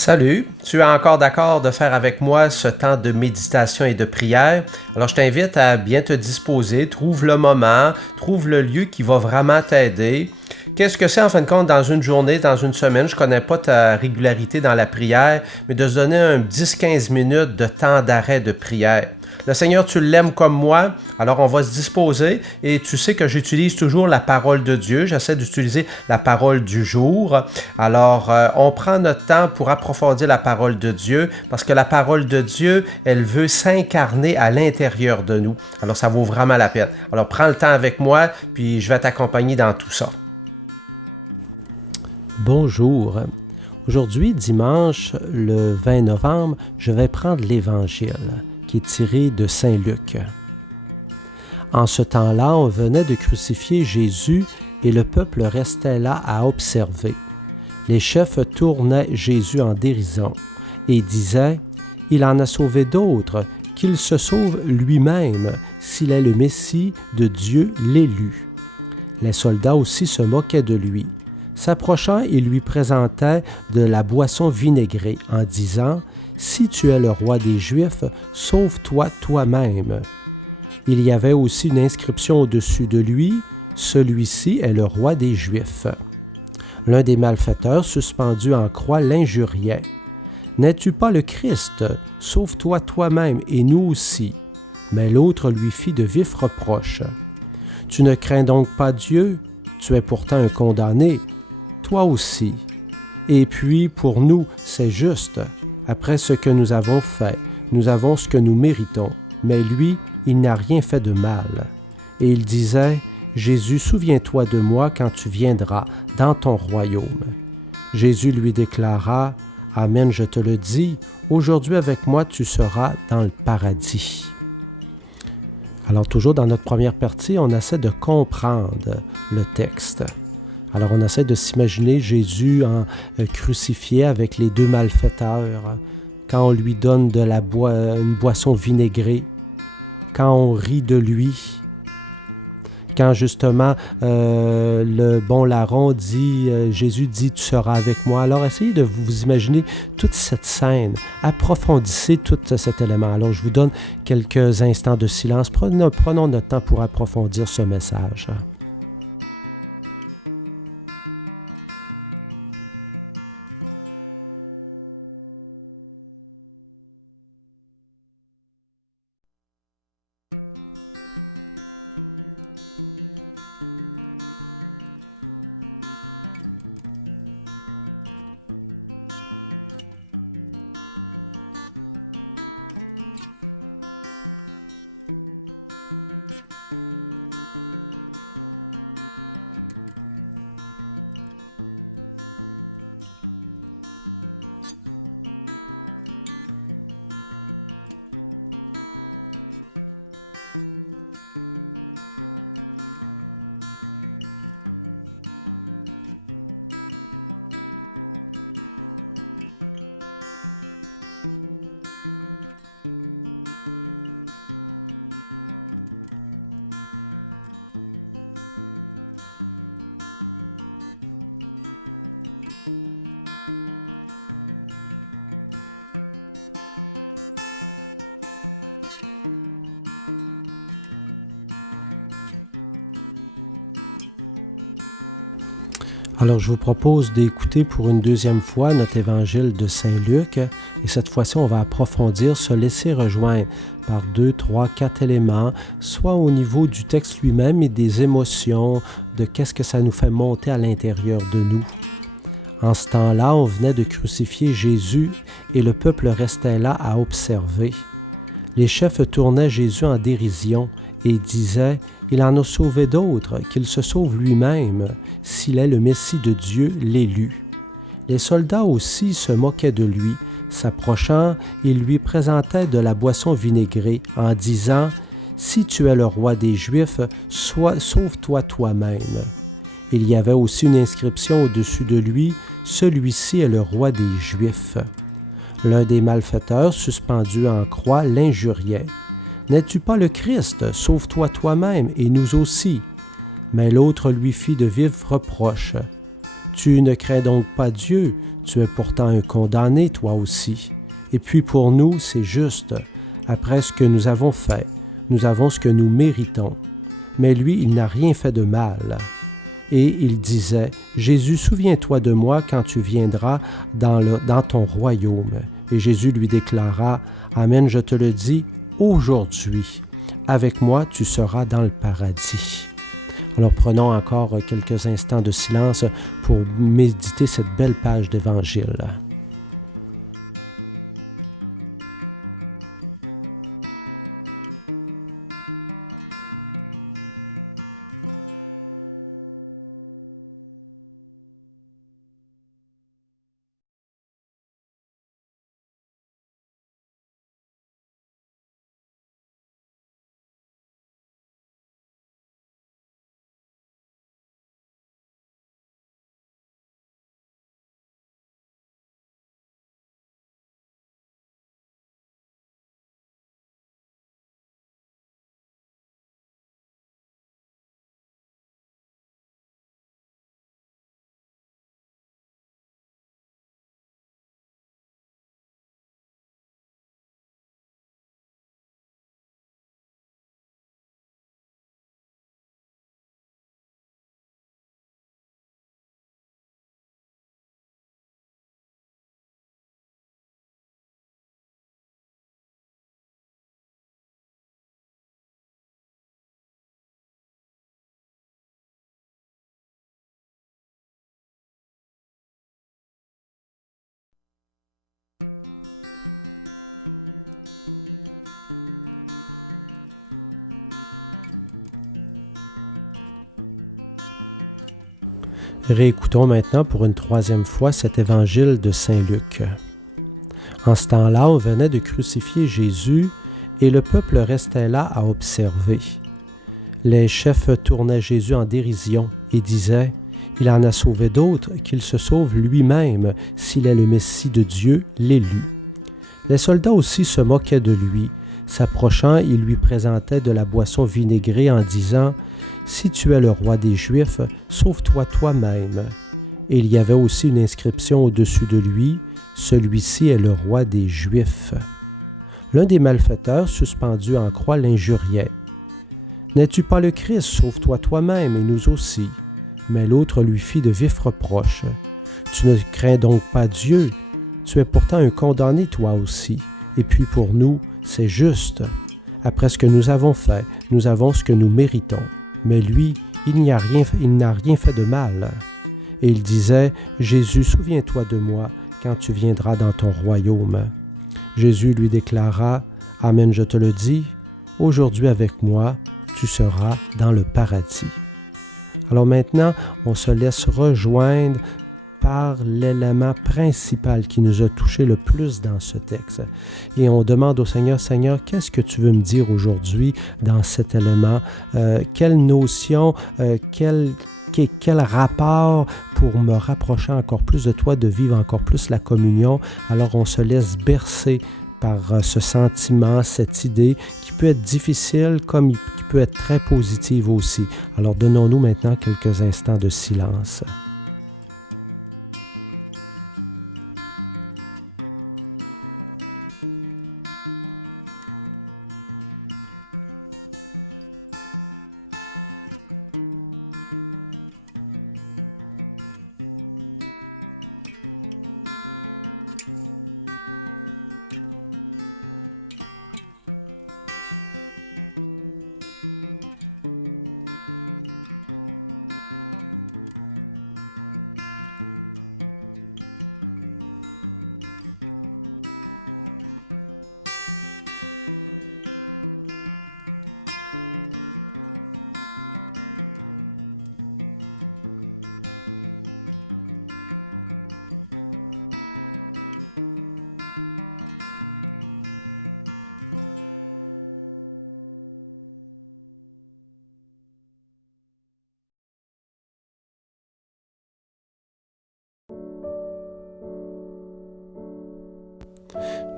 Salut, tu es encore d'accord de faire avec moi ce temps de méditation et de prière? Alors je t'invite à bien te disposer, trouve le moment, trouve le lieu qui va vraiment t'aider. Qu'est-ce que c'est en fin de compte dans une journée, dans une semaine? Je ne connais pas ta régularité dans la prière, mais de se donner un 10-15 minutes de temps d'arrêt de prière. Le Seigneur, tu l'aimes comme moi, alors on va se disposer et tu sais que j'utilise toujours la parole de Dieu. J'essaie d'utiliser la parole du jour. Alors, on prend notre temps pour approfondir la parole de Dieu parce que la parole de Dieu, elle veut s'incarner à l'intérieur de nous. Alors, ça vaut vraiment la peine. Alors, prends le temps avec moi, puis je vais t'accompagner dans tout ça. Bonjour. Aujourd'hui, dimanche, le 20 novembre, je vais prendre l'Évangile qui est tiré de Saint Luc. En ce temps-là, on venait de crucifier Jésus et le peuple restait là à observer. Les chefs tournaient Jésus en dérision et disaient « Il en a sauvé d'autres, qu'il se sauve lui-même s'il est le Messie de Dieu l'élu. » Les soldats aussi se moquaient de lui. S'approchant, ils lui présentaient de la boisson vinaigrée en disant « Si tu es le roi des Juifs, sauve-toi toi-même. » Il y avait aussi une inscription au-dessus de lui « Celui-ci est le roi des Juifs. » L'un des malfaiteurs suspendu en croix l'injuriait. « N'es-tu pas le Christ? Sauve-toi toi-même et nous aussi. » Mais l'autre lui fit de vifs reproches. « Tu ne crains donc pas Dieu? Tu es pourtant un condamné. Toi aussi. Et puis, pour nous, c'est juste. Après ce que nous avons fait, nous avons ce que nous méritons. Mais lui, il n'a rien fait de mal. » Et il disait, « Jésus, souviens-toi de moi quand tu viendras dans ton royaume. » Jésus lui déclara, « Amen, je te le dis, aujourd'hui avec moi tu seras dans le paradis. » Alors toujours dans notre première partie, on essaie de comprendre le texte. Alors on essaie de s'imaginer Jésus crucifié avec les deux malfaiteurs, quand on lui donne une boisson vinaigrée, quand on rit de lui, quand justement le bon larron dit, Jésus dit « Tu seras avec moi ». Alors essayez de vous imaginer toute cette scène, approfondissez tout cet élément. Alors je vous donne quelques instants de silence, prenons notre temps pour approfondir ce message. Alors, je vous propose d'écouter pour une deuxième fois notre évangile de Saint Luc. Et cette fois-ci, on va approfondir, se laisser rejoindre par 2, 3, 4 éléments, soit au niveau du texte lui-même et des émotions, de qu'est-ce que ça nous fait monter à l'intérieur de nous. En ce temps-là, on venait de crucifier Jésus et le peuple restait là à observer. Les chefs tournaient Jésus en dérision et disaient « Il en a sauvé d'autres, qu'il se sauve lui-même, s'il est le Messie de Dieu l'élu. » Les soldats aussi se moquaient de lui. S'approchant, ils lui présentaient de la boisson vinaigrée en disant « Si tu es le roi des Juifs, sauve-toi toi-même. » Il y avait aussi une inscription au-dessus de lui « Celui-ci est le roi des Juifs. » L'un des malfaiteurs, suspendu en croix, l'injuriait. « N'es-tu pas le Christ? Sauve-toi toi-même et nous aussi. » Mais l'autre lui fit de vifs reproches. Tu ne crains donc pas Dieu, tu es pourtant un condamné toi aussi. Et puis pour nous, c'est juste. Après ce que nous avons fait, nous avons ce que nous méritons. Mais lui, il n'a rien fait de mal. Et il disait, « Jésus, souviens-toi de moi quand tu viendras dans ton royaume. » Et Jésus lui déclara, « Amen, je te le dis, aujourd'hui, avec moi, tu seras dans le paradis. » Alors prenons encore quelques instants de silence pour méditer cette belle page d'Évangile. Réécoutons maintenant pour une troisième fois cet évangile de Saint Luc. En ce temps-là, on venait de crucifier Jésus et le peuple restait là à observer. Les chefs tournaient Jésus en dérision et disaient « Il en a sauvé d'autres, qu'il se sauve lui-même s'il est le Messie de Dieu, l'élu. » Les soldats aussi se moquaient de lui. S'approchant, ils lui présentaient de la boisson vinaigrée en disant « Si tu es le roi des Juifs, sauve-toi toi-même. » Et il y avait aussi une inscription au-dessus de lui « Celui-ci est le roi des Juifs. » L'un des malfaiteurs, suspendu en croix, l'injuriait. « N'es-tu pas le Christ? Sauve-toi toi-même et nous aussi. » Mais l'autre lui fit de vifs reproches. « Tu ne crains donc pas Dieu? Tu es pourtant un condamné toi aussi. Et puis pour nous, c'est juste. Après ce que nous avons fait, nous avons ce que nous méritons. Mais lui, il n'a rien fait de mal. » Et il disait, « Jésus, souviens-toi de moi quand tu viendras dans ton royaume. » Jésus lui déclara, « Amen, je te le dis, aujourd'hui avec moi, tu seras dans le paradis. » Alors maintenant, on se laisse rejoindre par l'élément principal qui nous a touché le plus dans ce texte. Et on demande au Seigneur, « Seigneur, qu'est-ce que tu veux me dire aujourd'hui dans cet élément? Quelle notion, quel rapport pour me rapprocher encore plus de toi, de vivre encore plus la communion? » Alors on se laisse bercer par ce sentiment, cette idée qui peut être difficile comme qui peut être très positive aussi. Alors donnons-nous maintenant quelques instants de silence.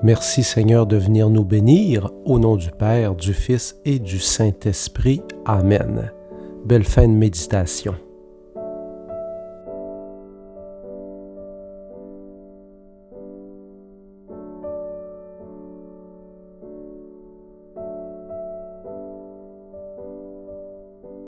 Merci Seigneur de venir nous bénir, au nom du Père, du Fils et du Saint-Esprit. Amen. Belle fin de méditation.